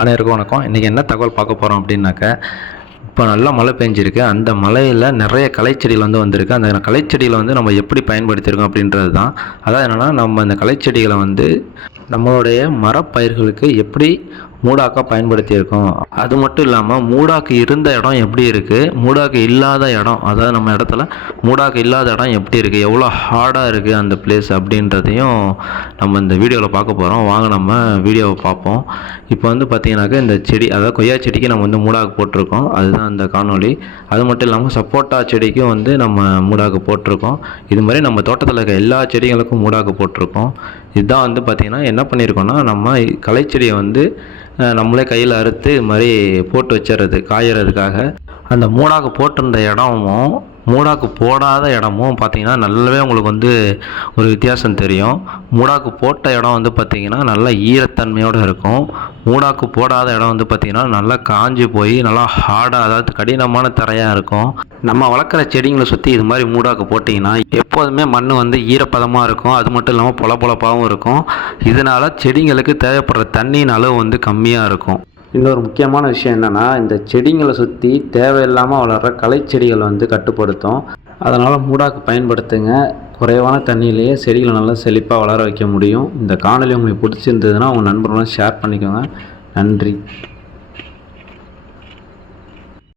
அனைவருக்கும் வணக்கம். இன்றைக்கி என்ன தகவல் பார்க்க போகிறோம் அப்படின்னாக்க இப்போ நல்லா மழை பெஞ்சிருக்கு. அந்த மலையில் நிறைய கலைச்செடிகள் வந்து வந்திருக்கு. அந்த களைச்செடிகளை வந்து நம்ம எப்படி பயன்படுத்தியிருக்கோம் அப்படின்றது தான் அதாவது என்னென்னா நம்ம அந்த கலைச்செடிகளை வந்து நம்மளுடைய மரப்பயிர்களுக்கு எப்படி மூடாக்கா பயன்படுத்தியிருக்கோம்? அது மட்டும் இல்லாமல் மூடாக்கு இருந்த இடம் எப்படி இருக்குது மூடாக்கு இல்லாத இடம் அதாவது நம்ம இடத்துல மூடாக்கு இல்லாத இடம் எப்படி இருக்குது எவ்வளோ ஹார்டாக இருக்குது அந்த பிளேஸ் அப்படின்றதையும் நம்ம இந்த வீடியோவில் பார்க்க போகிறோம் வாங்க நம்ம வீடியோவை பார்ப்போம். இப்போ வந்து பார்த்தீங்கன்னாக்கா இந்த செடி அதாவது கொய்யா செடிக்கு நம்ம வந்து மூடாக்கு போட்டிருக்கோம். அதுதான் அந்த காணொளி. அது மட்டும் இல்லாமல் சப்போட்டா செடிக்கும் வந்து நம்ம மூடாக்கு போட்டிருக்கோம். இது மாதிரி நம்ம தோட்டத்தில் இருக்க எல்லா செடிகளுக்கும் மூடாக்கு போட்டிருக்கோம். இதுதான் வந்து பார்த்திங்கன்னா என்ன பண்ணியிருக்கோன்னா நம்ம களைச்செடியை வந்து நம்மளே கையில் அறுத்து இது மாதிரி போட்டு வச்சிடுறது காயறதுக்காக. அந்த மூடாக போட்டிருந்த இடமும் மூடாக்கு போடாத இடமும் பார்த்திங்கன்னா நல்லாவே உங்களுக்கு வந்து ஒரு வித்தியாசம் தெரியும். மூடாக்கு போட்ட இடம் வந்து பார்த்திங்கன்னா நல்லா ஈரத்தன்மையோடு இருக்கும். மூடாக்கு போடாத இடம் வந்து பார்த்திங்கன்னா நல்லா காஞ்சி போய் நல்லா ஹார்டாக அதாவது கடினமான தரையாக இருக்கும். நம்ம வளர்க்குற செடிங்களை சுற்றி இது மாதிரி மூடாக்கு போட்டிங்கன்னா எப்போதுமே மண் வந்து ஈரப்பதமாக இருக்கும். அது மட்டும் இல்லாமல் பொலப்பொலப்பாகவும் இருக்கும். இதனால் செடிங்களுக்கு தேவைப்படுற தண்ணியின் அளவு வந்து கம்மியாக இருக்கும். இன்னொரு முக்கியமான விஷயம் என்னென்னா இந்த செடிங்களை சுற்றி தேவையில்லாமல் வளர்கிற களைச்செடிகள் வந்து கட்டுப்படுத்தும். அதனால் மூடாக்கு பயன்படுத்துங்க. குறைவான தண்ணியிலேயே செடிகளை நல்லா செழிப்பாக வளர வைக்க முடியும். இந்த காணொலி உங்களுக்கு பிடிச்சிருந்ததுன்னா உங்கள் நண்பர்களும் ஷேர் பண்ணிக்கோங்க. நன்றி.